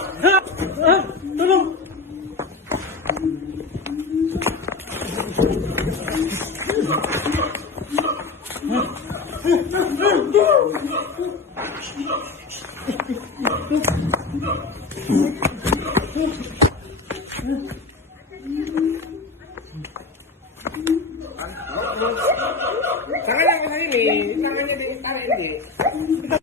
Tulong! Tangan lang sa sarili. Tangan niya din. Tangan hindi.